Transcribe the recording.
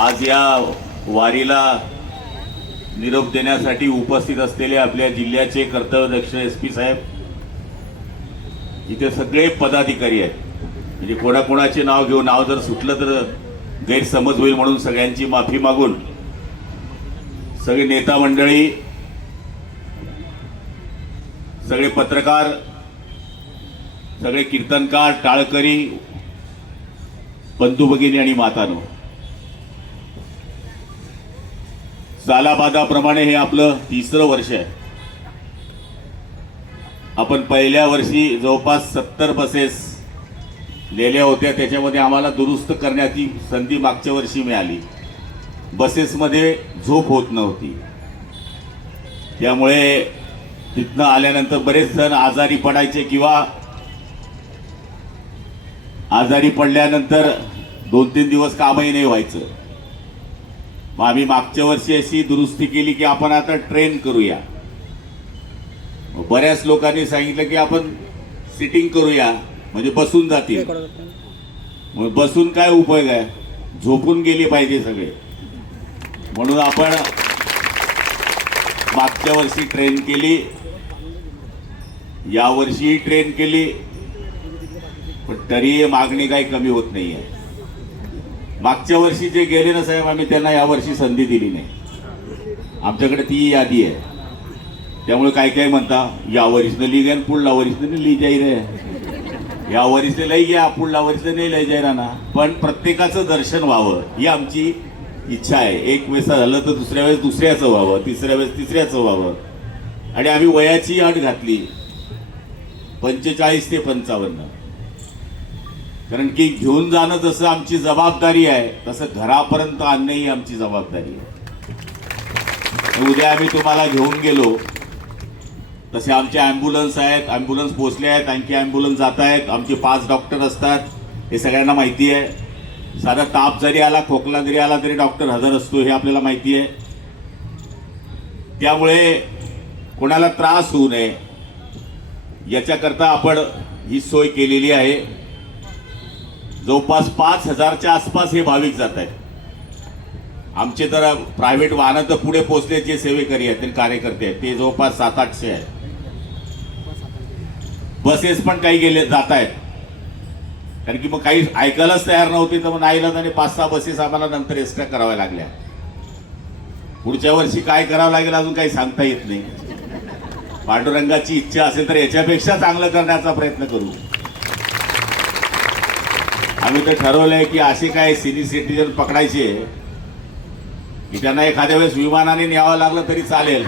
आज या वारीला निरोप देण्यासाठी उपस्थित असलेले आपल्या जिल्ह्याचे कर्तव्यदक्ष एसपी साहेब, इथे सगळे पदाधिकारी आहेत. म्हणजे कोणाकोणाचे नाव घेऊन नाव जर सुटलं तर गैरसमज होईल म्हणून सगळ्यांची माफी मागून सगळे नेता मंडळी, सगळे पत्रकार, सगळे कीर्तनकार, टाळकरी, बंधू भगिनी आणि मातानो, सालाबादाप्रमाणे हे आपलं तिसरं वर्ष आहे. आपण पहिल्या वर्षी जवळपास 70 बसेस नेल्या होत्या. त्याच्यामध्ये आम्हाला दुरुस्त करण्याची संधी मागच्या वर्षी मिळाली. बसेसमध्ये झोप होत नव्हती, त्यामुळे तिथनं आल्यानंतर बरेच जण आजारी पडायचे किंवा आजारी पडल्यानंतर 2-3 दिवस कामही नाही व्हायचं. मग आम्ही मागच्या वर्षी अशी दुरुस्ती केली की आपण आता ट्रेन करूया. बऱ्याच लोकांनी सांगितलं की आपण सिटिंग करूया, म्हणजे बसून जातील. मग बसून काय उपयोग आहे, झोपून गेली पाहिजे सगळे. म्हणून आपण मागच्या वर्षी ट्रेन केली, यावर्षी ट्रेन केली, पण तरी मागणी काही कमी होत नाहीये. मागच्या वर्षी जे गेले ना साहेब, आम्ही त्यांना यावर्षी संधी दिली नाही. आमच्याकडे ती यादी आहे. त्यामुळे काय काय म्हणता, या वरिष्ठ ली गया, पुढला वरिष्ठ नाही ली जाई रे, या वरिष्ठ लई घ्या, पुढला वरिष्ठ नाही लई जाई ना. पण प्रत्येकाचं दर्शन व्हावं ही आमची इच्छा आहे. एक वेळेस झालं तर दुसऱ्या वेळेस दुसऱ्याचं व्हावं, तिसऱ्या वेळेस तिसऱ्याचं व्हावं. आणि आम्ही वयाची अट घातली 45 ते 55. कारण की घेऊन जाणं जसं आमची जबाबदारी आहे, तसं घरापर्यंत आणणं ही आमची जबाबदारी आहे. उद्या आम्ही तुम्हाला घेऊन गेलो तसे आमचे ॲम्ब्युलन्स आहेत, ॲम्ब्युलन्स पोचले आहेत, आणखी ॲम्ब्युलन्स जात आहेत. आमचे 5 डॉक्टर असतात, हे सगळ्यांना माहिती आहे. साधा ताप जरी आला, खोकला जरी आला तरी डॉक्टर हजर असतो, हे आपल्याला माहिती आहे. त्यामुळे कोणाला त्रास होऊ नये याच्याकरता आपण ही सोय केलेली आहे. जवळपास 5000च्या आसपास हे भाविक जात आहेत. आमचे तर प्रायव्हेट वाहनं तर पुढे पोहोचले, जे सेवेकरी आहेत ते कार्यकर्ते आहेत ते जवळपास 700-800 आहेत. बसेस पण काही गेले जात आहेत, कारण की मग काही ऐकायलाच तयार नव्हते. तर मग नाईलाज आणि 5-6 बसेस आम्हाला नंतर एक्स्ट्रा कराव्या लागल्या. पुढच्या वर्षी काय करावं लागेल अजून काही सांगता येत नाही. पांडुरंगाची इच्छा असेल तर याच्यापेक्षा चांगलं करण्याचा प्रयत्न करू. आम्ही तर ठरवलंय की असे काय सिनियर सिटीजन पकडायचे की त्यांना एखाद्या वेळेस विमानाने न्यावं लागलं तरी चालेल.